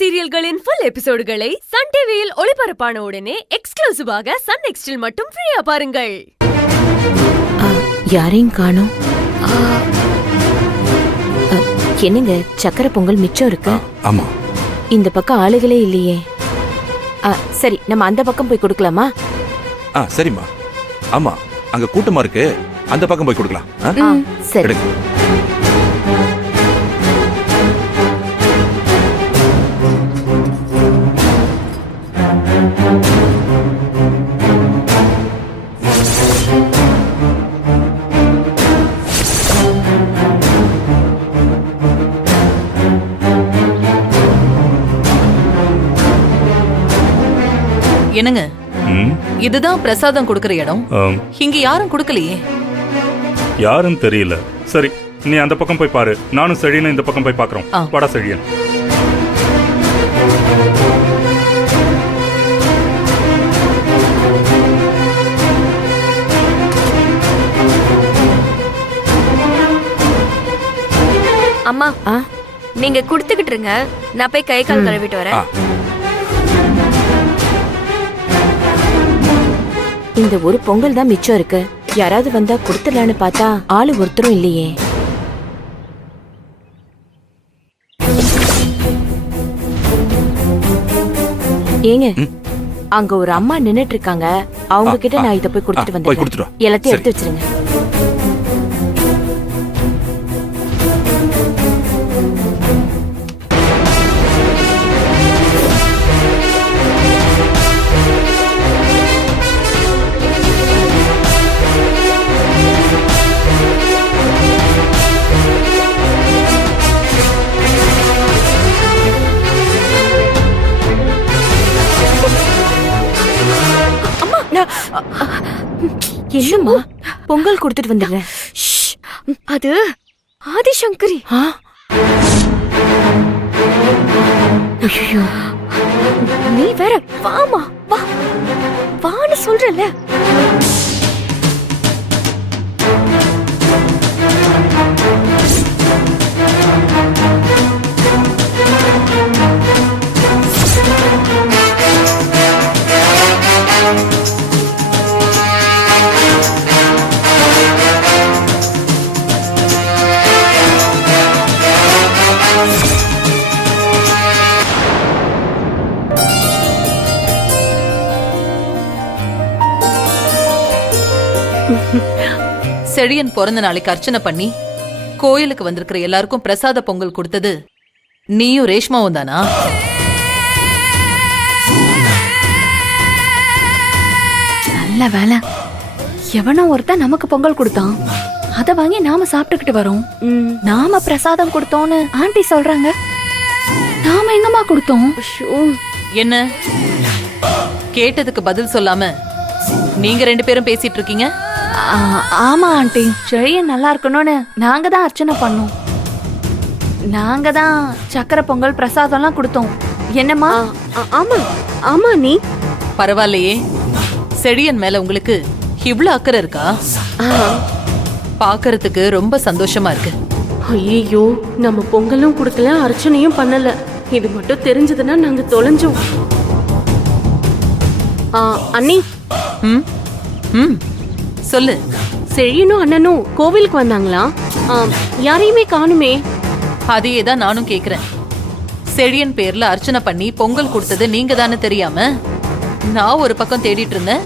சீரியல்களின் full எபிசோடுகளை Sun டிவியில் ஒளிபரப்பான உடனே எக்ஸ்க்ளூசிவாக சன் நெக்ஸ்டில் மட்டும் ஃப்ரீயா பாருங்கள். யாரையும் காணோம். என்னங்க சக்கரை பொங்கல் மிச்சம் இருக்கு? ஆமா. இந்த பக்கம் ஆளுகளே இல்லையே. சரி, நம்ம அந்த பக்கம் போய் கொடுக்கலாமா? சரிம்மா. ஆமா, அங்க கூட்டமா இருக்கு, அந்த பக்கம் போய் கொடுக்கலாம். சரி. என்னங்க, இதுதான் பிரசாதம் கொடுக்கற இடம். இங்க யாரும் கொடுக்கலையே. யாரும் தெரியல. சரி, நீ அந்த பக்கம் போய் பாரு, நானும் செழியனும் இந்த பக்கம் போய் பாக்குறோம். வாடா செழியன். அம்மா, நீங்க குடுத்துக்கிட்டு இருங்க, நான் போய் கை கால் கழுவிட்டு வரேன். இந்த ஒரு பொங்கல் தான் மிச்சம் இருக்கு. யாராவது வந்தா கொடுத்துடலான்னு பார்த்தா ஆளு ஒருத்தரும் இல்லையே. ஏங்க, அங்க ஒரு அம்மா நின்னுட்டு இருக்காங்க. அவங்க கிட்ட நான் இத போய் கொடுத்துட்டு வந்தேன். எல்லாத்தையும் எடுத்து வச்சிருங்க. என்னம்மா, பொங்கல் கொடுத்துட்டு வந்துடுறேன். அது ஆதிசங்கரி. நீ வேற வாமா, வா வான்னு சொல்றல. செழியன் பிறந்த நாளைக்கு அர்ச்சனை பண்ணி கோயிலுக்கு வந்திருக்கிற எல்லாருக்கும் பிரசாத பொங்கல் கொடுத்தது நீயும் ரேஷ்மாவும் தானா? நல்ல வேலை, எவனோ ஒருத்தன் நமக்கு பொங்கல் கொடுத்தான். அத வாங்கி நாம சாப்பிட்டுக்கிட்டு வரோம். நாம பிரசாதம் கொடுத்தோன்னு ஆண்டி சொல்றாங்க. நாம எங்கம்மா கொடுத்தோம்? என்ன கேட்டதுக்கு பதில் சொல்லாம நீங்க ரெண்டு பேரும் பேசிட்டு இருக்கீங்க? ஆமா ஆண்டி, செழியன் நல்லா இருக்கணும்னு நாங்க தான் அர்ச்சனை பண்ணோம். நாங்க தான் சக்கரை பொங்கல் பிரசாதம்லாம் கொடுத்தோம். என்னம்மா? ஆமா ஆமா. நீ பரவாயில்லையே, செழியன் மேல உங்களுக்கு இவ்ளோ அக்கறை இருக்கா? பாக்குறதுக்கு ரொம்ப சந்தோஷமா இருக்கு. ஐயோ, நம்ம பொங்கலும் கொடுக்கல, அர்ச்சனையும் பண்ணல. இது மட்டும் தெரிஞ்சதுன்னா நாங்க தொலைஞ்சோம். அண்ணி. சொல்லு. செழியனும் அண்ணனும் கோவிலுக்கு வந்தாங்களா? யாரையுமே காணுமே. அதையே தான் நானும் கேக்குறேன். செழியன் பேர்ல அர்ச்சனை பண்ணி பொங்கல் கொடுத்தது நீங்க தானே தெரியாம நான் ஒரு பக்கம் தேடிட்டு இருந்தேன்.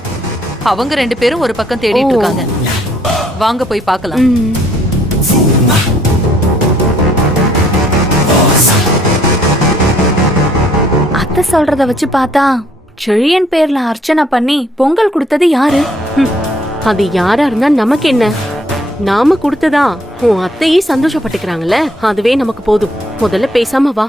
அவங்க ரெண்டு பேரும் ஒரு பக்கம் தேடிட்டு இருக்காங்க. வாங்க போய் பார்க்கலாம். அத்தை சொல்றத வச்சு பார்த்தா செழியன் பேர்ல அர்ச்சனை பண்ணி பொங்கல் கொடுத்தது யாரு? அது யாரா இருந்தா நமக்கு என்ன? நாம கொடுத்ததா உன் அத்தையே சந்தோஷப்பட்டுக்கிறாங்கல்ல, அதுவே நமக்கு போதும். முதல்ல பேசாம வா.